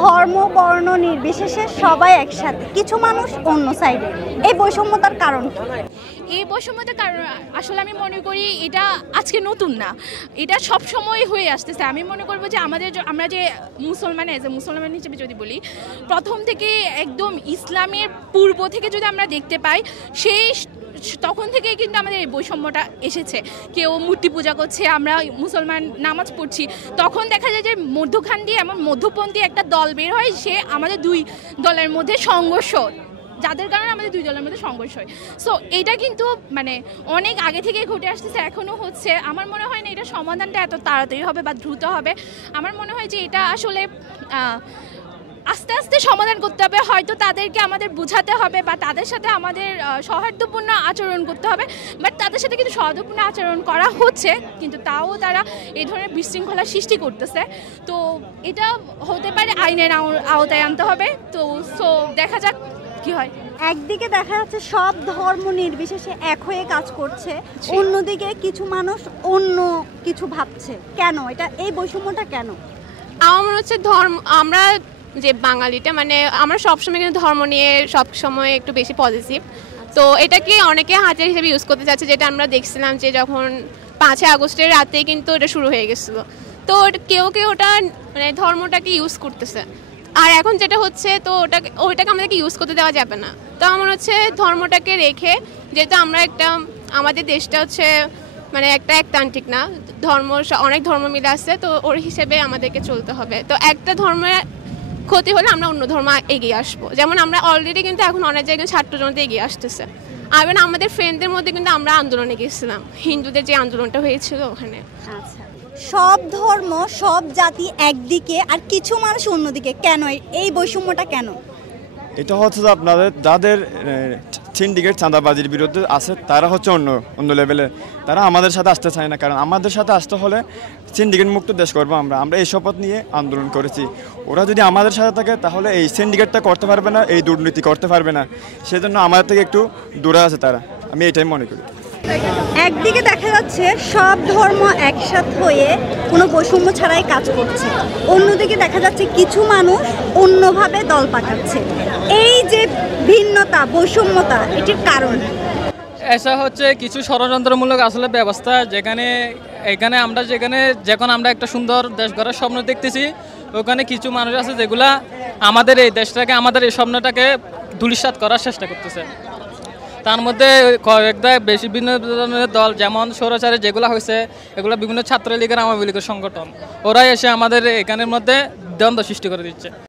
ধর্ম বর্ণ নির্বিশেষে সবাই একসাথে, কিছু মানুষ অন্য সাইডে। এই বৈষম্যতার কারণ কি? এই বৈষম্যতার কারণ আসলে আমি মনে করি এটা আজকে নতুন না, এটা সব সময় হয়ে আসতেছে। আমি মনে করবো যে আমরা যে মুসলমান হিসেবে যদি বলি, প্রথম থেকে একদম ইসলামের পূর্ব থেকে যদি আমরা দেখতে পাই, তখন থেকেই কিন্তু আমাদের এই বৈষম্যটা এসেছে। কেউ মূর্তি পূজা করছে, আমরা মুসলমান নামাজ পড়ছি, তখন দেখা যায় যে মধ্যখান দিয়ে এমন মধ্যপন্থী একটা দল বের হয়, সে আমাদের দুই দলের মধ্যে সংঘর্ষ, যাদের কারণে আমাদের দুই দলের মধ্যে সংঘর্ষ হয়। সো এটা কিন্তু অনেক আগে থেকে ঘটে আসতেছে, এখনও হচ্ছে। আমার মনে হয় না এটা সমাধানটা এত তাড়াতাড়ি হবে বা দ্রুত হবে। আমার মনে হয় যে এটা আসলে আস্তে আস্তে সমাধান করতে হবে। হয়তো তাদেরকে আমাদের বোঝাতে হবে বা তাদের সাথে আমাদের সৌহার্দ্যপূর্ণ আচরণ করতে হবে, বাট তাদের সাথে কিন্তু সৌহার্দ্যপূর্ণ আচরণ করা হচ্ছে, কিন্তু তাও তারা এই ধরনের বিশৃঙ্খলা সৃষ্টি করতেছে। তো এটা হতে পারে আইনের আওতায় আনতে হবে। তো দেখা যাক কি হয়। একদিকে দেখা যাচ্ছে সব ধর্ম নির্বিশেষে এক হয়ে কাজ করছে, অন্যদিকে কিছু মানুষ অন্য কিছু ভাবছে। কেন এটা, এই বৈষম্যটা কেন? আমার মনে হচ্ছে আমরা যে বাঙালিটা আমরা সবসময় কিন্তু ধর্ম নিয়ে সবসময় একটু বেশি পজিটিভ। তো এটাকে অনেকে হাতিয়ার হিসেবে ইউজ করতে চাচ্ছে, যেটা আমরা দেখছিলাম যে যখন 5ই আগস্টের রাতে কিন্তু এটা শুরু হয়ে গেছিলো। তো কেউ ওটা ধর্মটাকে ইউজ করতেছে। আর এখন যেটা হচ্ছে, তো ওইটাকে আমাদেরকে ইউজ করতে দেওয়া যাবে না। তো আমার মনে হচ্ছে ধর্মটাকে রেখে, যেহেতু আমরা আমাদের দেশটা হচ্ছে একটা একতান্ত্রিক না, অনেক ধর্ম মিলে আসছে, তো ওর হিসেবে আমাদেরকে চলতে হবে। তো একটা ধর্মের ক্ষতি হলে আমরা অন্য ধর্ম এগিয়ে আসবো। যেমন আমরা অলরেডি কিন্তু এখন অনেক জায়গায় ছাত্র জনতা এগিয়ে আসতেছে। আর আমাদের ফ্রেন্ডদের মধ্যে কিন্তু আমরা আন্দোলনে গিয়েছিলাম, হিন্দুদের যে আন্দোলনটা হয়েছিল ওখানে। আচ্ছা, সব ধর্ম সব জাতি একদিকে আর কিছু মানুষ অন্যদিকে, কেন এই বৈষম্যটা কেন? এটা হচ্ছে যে আপনাদের যাদের সিন্ডিকেট চাঁদাবাজির বিরুদ্ধে আছে, তারা হচ্ছে অন্য লেভেলে, তারা আমাদের সাথে আসতে চায় না। কারণ আমাদের সাথে আসতে হলে সিন্ডিকেট মুক্ত দেশ করবো আমরা এই শপথ নিয়ে আন্দোলন করেছি। ওরা যদি আমাদের সাথে থাকে তাহলে এই সিন্ডিকেটটা করতে পারবে না, এই দুর্নীতি করতে পারবে না। সেজন্য আমাদের থেকে একটু দূরে আছে তারা, আমি এটাই মনে করি। একদিকে দেখা যাচ্ছে সব ধর্ম একসাথে হয়ে কোনো বৈষম্য ছাড়াই কাজ করছে, অন্যদিকে দেখা যাচ্ছে কিছু মানুষ অন্যভাবে দল পাকাচ্ছে। এই যে ভিন্নতা, বৈষম্যতা, এটির কারণ এসা হচ্ছে কিছু ষড়যন্ত্রমূলক আসলে ব্যবস্থা, এখানে যখন আমরা একটা সুন্দর দেশ গড়ার স্বপ্ন দেখতেছি, ওখানে কিছু মানুষ আছে যেগুলা আমাদের এই দেশটাকে, আমাদের এই স্বপ্নটাকে ধূলিসাৎ করার চেষ্টা করতেছে। তার মধ্যে কয়েকটা বেশি ভিন্ন ধরনের দল, যেমন স্বৈরাচারে যেগুলো হয়েছে, এগুলো বিভিন্ন ছাত্রলীগের, আওয়ামী লীগের সংগঠন, ওরাই এসে আমাদের এখানের মধ্যে দ্বন্দ্ব সৃষ্টি করে দিচ্ছে।